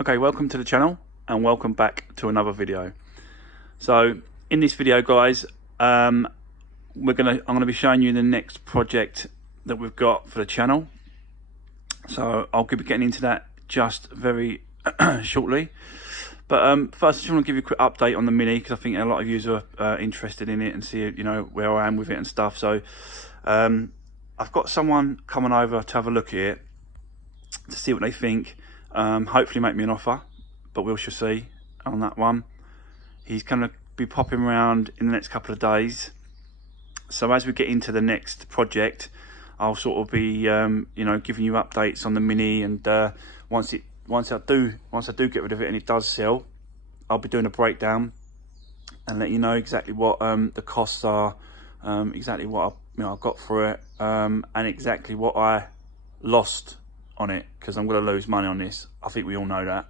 Okay, welcome to the channel and welcome back to another video. So in this video, guys, I'm gonna be showing you the next project that we've got for the channel. So I'll be getting into that just very shortly. But first, I just want to give you a quick update on the Mini, because I think a lot of you are interested in it and see, you know, where I am with it and stuff. So I've got someone coming over to have a look at it to see what they think. Hopefully make me an offer, but we shall see on that one. He's going to be popping around in the next couple of days. So as we get into the next project, I'll sort of be you know, giving you updates on the Mini, and once I do get rid of it and it does sell, I'll be doing a breakdown and let you know exactly what the costs are, exactly what I got for it, and exactly what I lost on it, because I'm going to lose money on this. I think we all know that.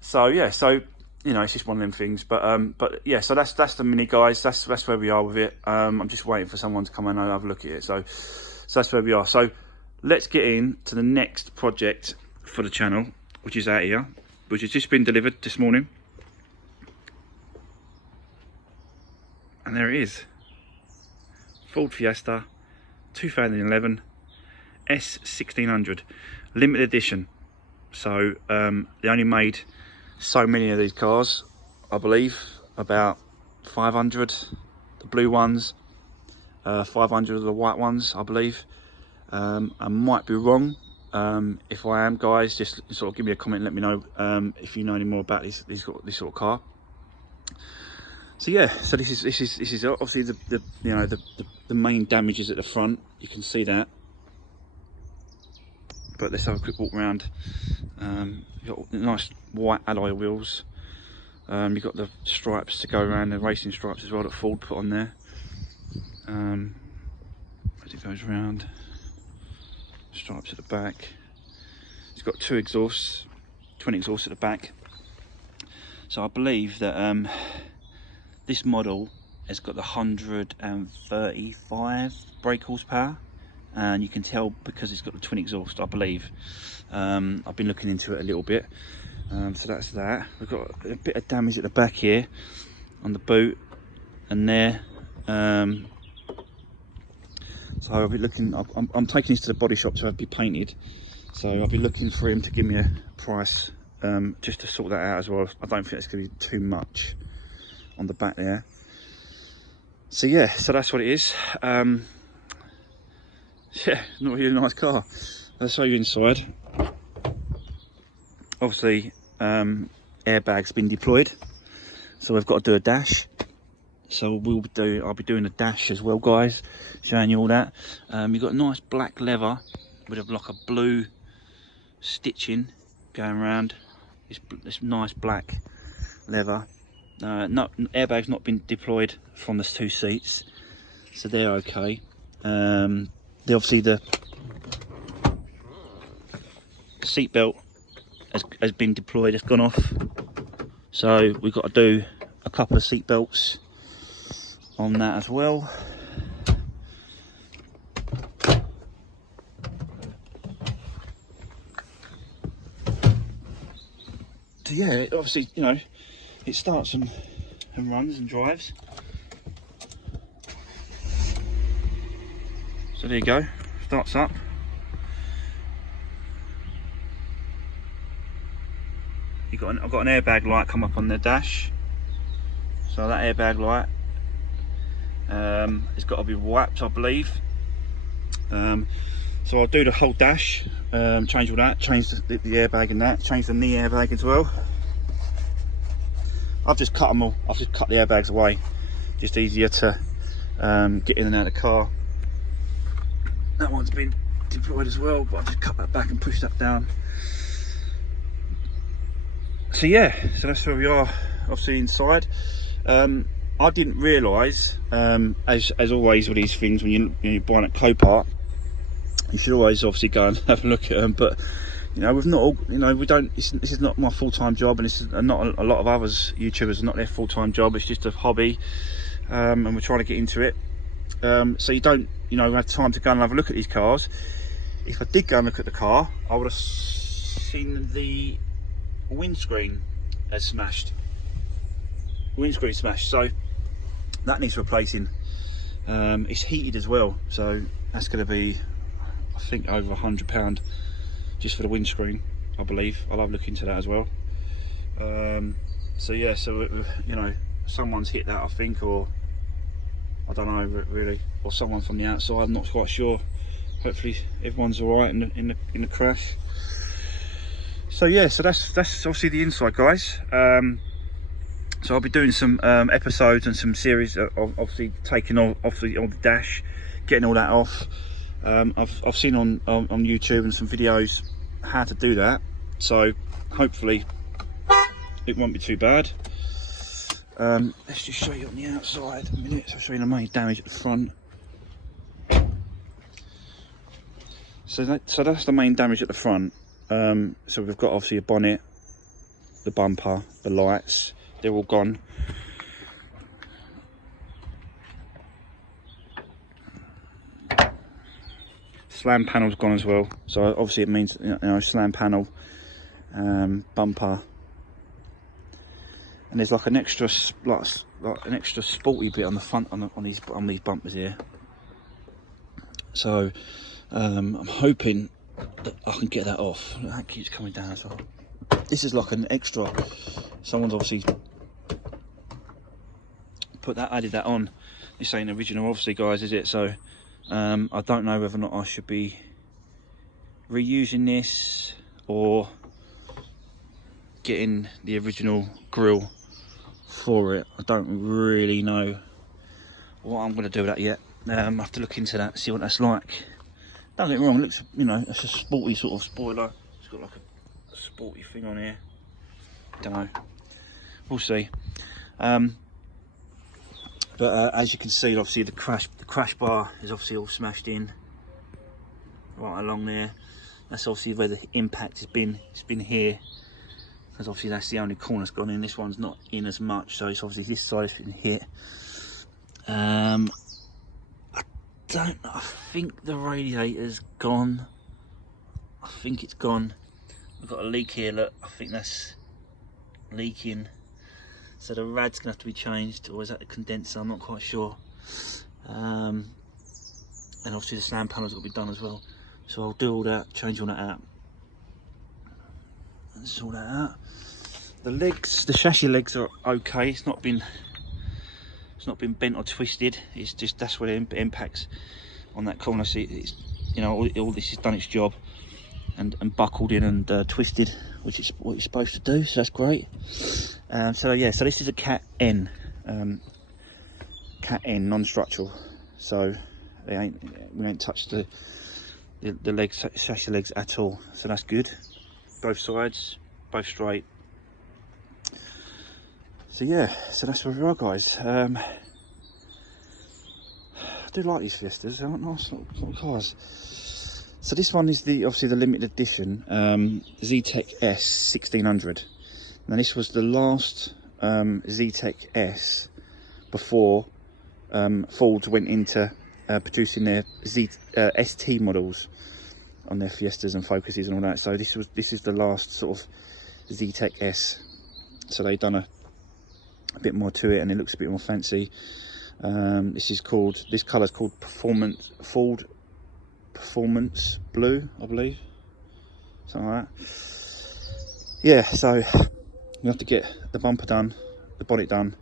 So yeah, so you know, it's just one of them things. But yeah, so that's the Mini, guys. That's where we are with it. I'm just waiting for someone to come in and have a look at it. So that's where we are. So let's get into the next project for the channel, which is out here, which has just been delivered this morning. And there it is. Ford Fiesta 2011 S1600 limited edition. So they only made so many of these cars, I believe, about 500, the blue ones, 500 of the white ones, I believe. I might be wrong. If I am, guys, just sort of give me a comment and let me know if you know any more about this sort of car. So yeah, so this is obviously the you know, the main damages at the front. You can see that. But let's have a quick walk around. You've got nice white alloy wheels. You've got the stripes to go around, the racing stripes as well that Ford put on there. As it goes around, stripes at the back. It's got two exhausts, twin exhausts at the back. So I believe that this model has got the 135 brake horsepower. And you can tell because it's got the twin exhaust, I believe. I've been looking into it a little bit. So that's that. We've got a bit of damage at the back here on the boot and there. So I'll be looking, I'm taking this to the body shop to have it be painted. So I'll be looking for him to give me a price just to sort that out as well. I don't think it's going to be too much on the back there. So yeah, so that's what it is. Yeah, not really a nice car. I'll show you inside. Obviously, airbag's been deployed, so we've got to do a dash. So I'll be doing a dash as well, guys, showing you all that. You've got nice black leather with like a blue stitching going around. It's nice black leather. Airbag's not been deployed from the two seats, so they're okay. Obviously the seat belt has been deployed, it's gone off, so we've got to do a couple of seat belts on that as well. So yeah, obviously, you know, it starts and runs and drives. So there you go, starts up. I've got an airbag light come up on the dash. So that airbag light it's got to be wiped, I believe. So I'll do the whole dash, change all that, change the airbag and that, change the knee airbag as well. I've just cut them all. I've just cut the airbags away. Just easier to get in and out of the car. That one's been deployed as well, but I've just cut that back and pushed that down. So yeah, so that's where we are, obviously inside. I didn't realise, as always with these things, when you're buying at Copart, you should always obviously go and have a look at them. But you know, we've not all, you know, we don't. This is not my full-time job, and this is not a lot of others YouTubers, not their full-time job. It's just a hobby, and we're trying to get into it. So you don't, you know, have time to go and have a look at these cars. If I did go and look at the car, I would have seen the windscreen has smashed. Windscreen smashed, so that needs replacing. It's heated as well, so that's going to be, I think, over £100 just for the windscreen, I believe. I'll have a look into that as well. So yeah, so you know, someone's hit that, I think, or I don't know really, or someone from the outside. I'm not quite sure. Hopefully everyone's all right in the crash. So yeah, so that's obviously the inside, guys. So I'll be doing some episodes and some series of obviously taking off the dash, getting all that off. I've seen on YouTube and some videos how to do that, so hopefully it won't be too bad. Let's just show you on the outside a minute. So I'll show you the main damage at the front. So that's the main damage at the front. So we've got obviously a bonnet, the bumper, the lights, they're all gone. Slam panel's gone as well, so obviously it means, you know, slam panel, bumper, and there's like an extra an extra sporty bit on the front on these bumpers here. So I'm hoping that I can get that off. That keeps coming down as well. This is like an extra. Someone's obviously added that on. This ain't original, obviously, guys, is it? So I don't know whether or not I should be reusing this or getting the original grille for it. I don't really know what I'm going to do with that yet. I have to look into that, see what that's like. Don't get me wrong, it looks, you know, it's a sporty sort of spoiler. It's got like a sporty thing on here. Don't know, we'll see. But as you can see, obviously the crash bar is obviously all smashed in right along there. That's obviously where the impact has been. It's been here, because obviously that's the only corner that's gone in. This one's not in as much, so it's obviously this side's been hit. I don't know, I think the radiator's gone. I think it's gone. We've got a leak here, look, I think that's leaking. So the rad's gonna have to be changed, or is that the condenser? I'm not quite sure. And obviously the slam panel's got to be done as well. So I'll do all that, change all that out, and sort that out. The legs, the chassis legs are okay. It's not been bent or twisted. It's just that's where it impacts on that corner. See, it's, you know, all this has done its job and buckled in and twisted, which is what it's supposed to do. So that's great. So yeah, so this is a Cat N non-structural. So we ain't touched the legs, chassis legs at all. So that's good. Both sides, both straight. So yeah, so that's where we are, guys. I do like these Fiestas, they're nice little cars. So this one is obviously the limited edition Zetec S1600. Now this was the last Zetec S before Ford went into producing their ST models on their Fiestas and Focuses and all that. So this is the last sort of Zetec S. So they've done a bit more to it, and it looks a bit more fancy. This colour's called Ford Performance Blue, I believe, something like that. Yeah, so we have to get the bumper done, the bonnet done,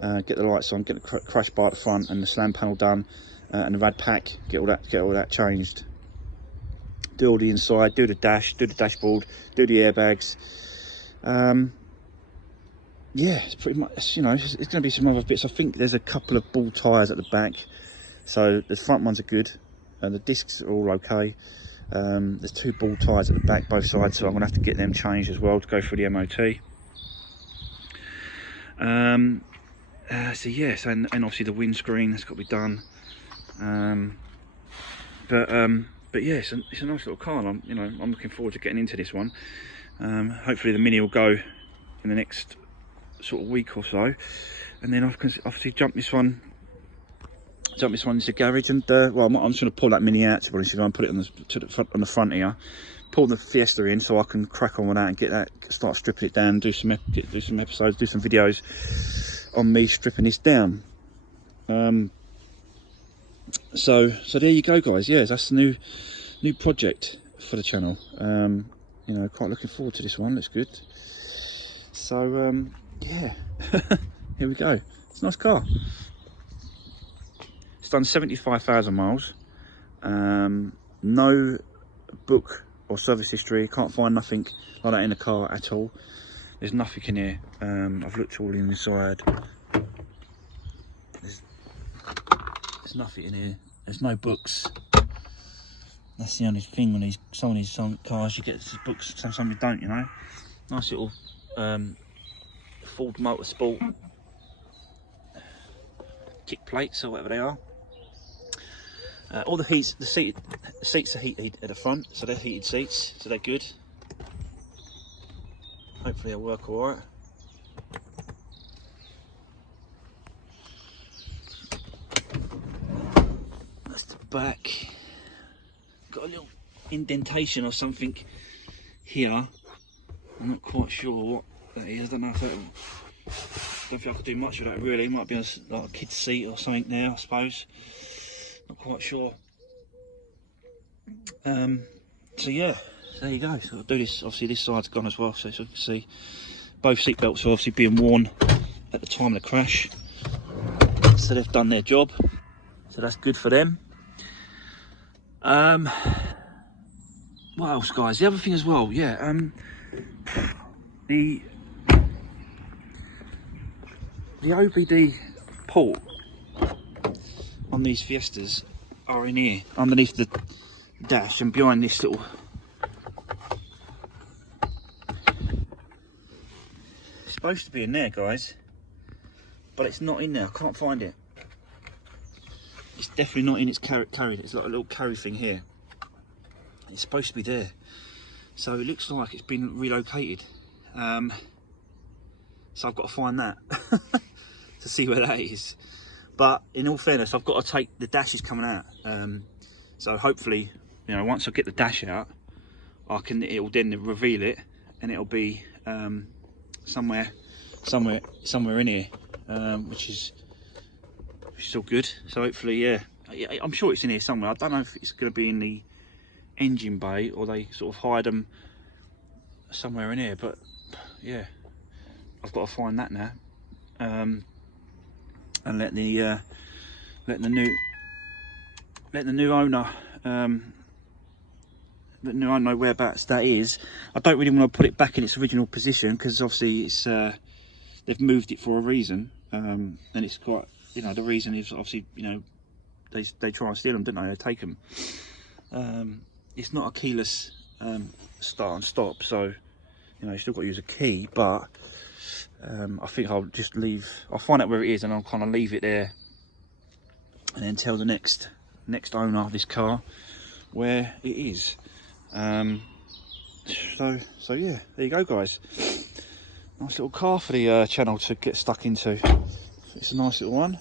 get the lights on, get the crash bar at the front and the slam panel done, and the rad pack, get all that changed, do all the inside, do the dash, do the dashboard, do the airbags. Yeah, it's pretty much, you know, it's going to be some other bits. I think there's a couple of ball tyres at the back, so the front ones are good, and the discs are all okay. There's 2 ball tyres at the back, both sides, so I'm going to have to get them changed as well to go through the MOT. So yes, and obviously the windscreen has got to be done. But yeah, it's a nice little car. And I'm looking forward to getting into this one. Hopefully the Mini will go in the next sort of week or so, and then I can obviously jump this one into the garage, and well, I'm just going to pull that Mini out, to be honest with you, and put it on the front here, pull the Fiesta in so I can crack on with that and get that, start stripping it down, do some episodes, do some videos on me stripping this down. So there you go, guys. Yeah, that's the new project for the channel. You know, quite looking forward to this one. Looks good. So yeah, here we go. It's a nice car. It's done 75,000 miles. No book or service history. Can't find nothing like that in the car at all. There's nothing in here. I've looked all inside. There's nothing in here. There's no books. That's the only thing on some cars you get books, some you don't, you know. Nice little Ford Motorsport kick plates or whatever they are. All the seats are heated at the front, so they're heated seats, so they're good. Hopefully they'll work all right. That's the back. Got a little indentation or something here. I'm not quite sure what that is. I don't know if that. Don't think I could do much with that really. It might be like a kid's seat or something there, I suppose. Not quite sure. So yeah, there you go. So I'll do this. Obviously, this side's gone as well, so you can see both seat belts are obviously being worn at the time of the crash. So they've done their job. So that's good for them. What else, guys? The other thing as well, yeah. The OBD port on these Fiestas are in here, underneath the dash and behind this little. It's supposed to be in there, guys, but it's not in there. I can't find it. It's definitely not in its carry. It's like a little carry thing here. It's supposed to be there, so it looks like it's been relocated. So I've got to find that to see where that is. But in all fairness, I've got to take the dash is coming out. So hopefully, you know, once I get the dash out, it'll then reveal it, and it'll be somewhere in here, which is all good. So hopefully, yeah, I'm sure it's in here somewhere. I don't know if it's going to be in the engine bay or they sort of hide them somewhere in here, but yeah, I've got to find that now, and let the new owner know whereabouts that is. I don't really want to put it back in its original position because obviously it's they've moved it for a reason, and it's quite, you know, the reason is obviously, you know, they try and steal them, don't they? They take them. It's not a keyless start and stop, so you know you still got to use a key, but I think I'll find out where it is and I'll kind of leave it there and then tell the next owner of this car where it is. So yeah, there you go, guys. Nice little car for the channel to get stuck into. It's a nice little one.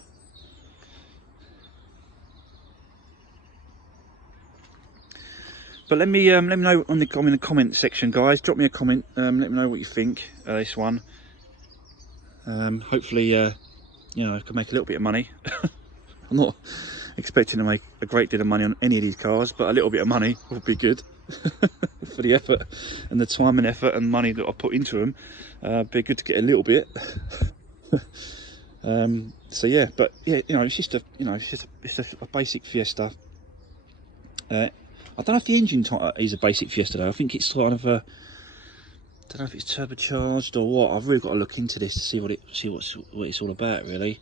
But let me know in the comment section, guys. Drop me a comment. Let me know what you think of this one. Hopefully, you know, I can make a little bit of money. I'm not expecting to make a great deal of money on any of these cars, but a little bit of money would be good for the effort and the time and effort and money that I put into them. Be good to get a little bit. So yeah, but yeah, you know, it's just a basic Fiesta. I don't know if the engine is a basic Fiesta though. I think it's kind of a, I don't know if it's turbocharged or what. I've really got to look into this to see what it's all about, really.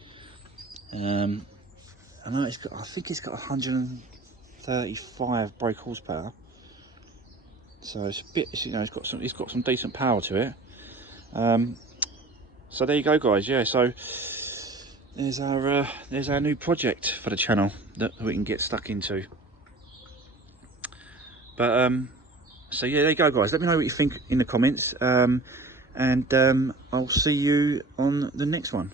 I know I think it's got 135 brake horsepower, so it's a bit, you know, it's got some decent power to it. So there you go, guys. Yeah, so there's our new project for the channel that we can get stuck into. But so yeah, there you go, guys. Let me know what you think in the comments, and I'll see you on the next one.